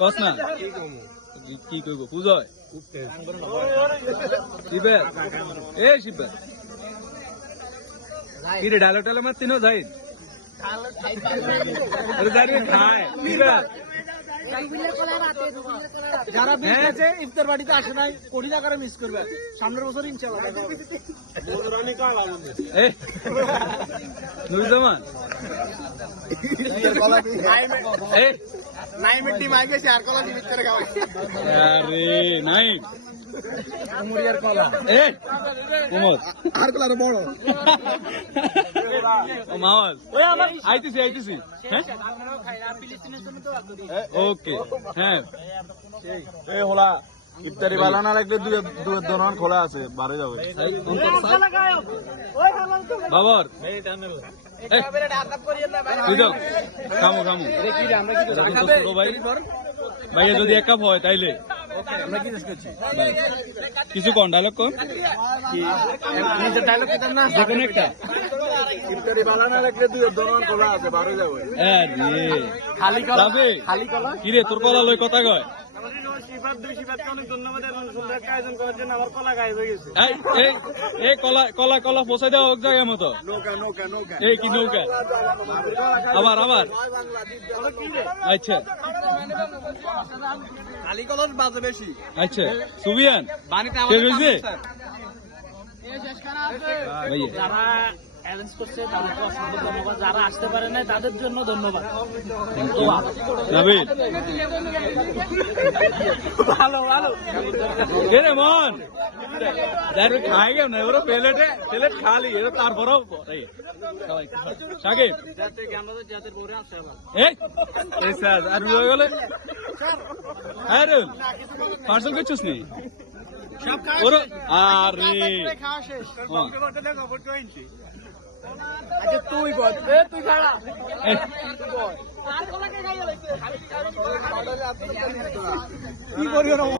কস না কি কইব পূজয় শিবের এ শিবের কি রে ডায়লগ টালে মারতি না যাই খায় শিবের যারা আছে ইফতার বাড়িতে আসে নাই কোটি টাকার মিস করবে সামনের বছর ইনশাআল্লাহ নুরুজ্জামান নাইমের টিম আই গেছে আর কলা দিবি ভিতরে খাওয়াই আরে নাইম কুমুরিয়ার কলা কুমদ আর কলা আরো বড় ও মাওয়াজ আইতেছি হ্যাঁ ওকে হ্যাঁ এই হোলা ইফতারি বালানা লাগবে দুই দোকান খোলা আছে বারে যাবে বাবর খামো ভাইয়া যদি এক কাপ হয় তাইলে কিছু কন ডায়লগ কন যেকোনো একটা ইফতারি বালানা লাগবে দুই দোকান খোলা আছে বারে যাবে খালি কলা কিরে তোর কলা লই কথা কয় কলা পৌঁছাই দেওয়া হোক জায়গা মতো এই কি নৌকা আবার আচ্ছা আচ্ছা সুবিয়ান কে রয়েছে যারা আসতে পারে না তাদের জন্য ধন্যবাদ ভালো রে মন খাই গেল না ওরা প্লেট খালি এরা তারপরেও সাকিব আর রয়ে গেলে আরে পার্সেল করছিস নি ওরা আরে তুই খাড়া কি করি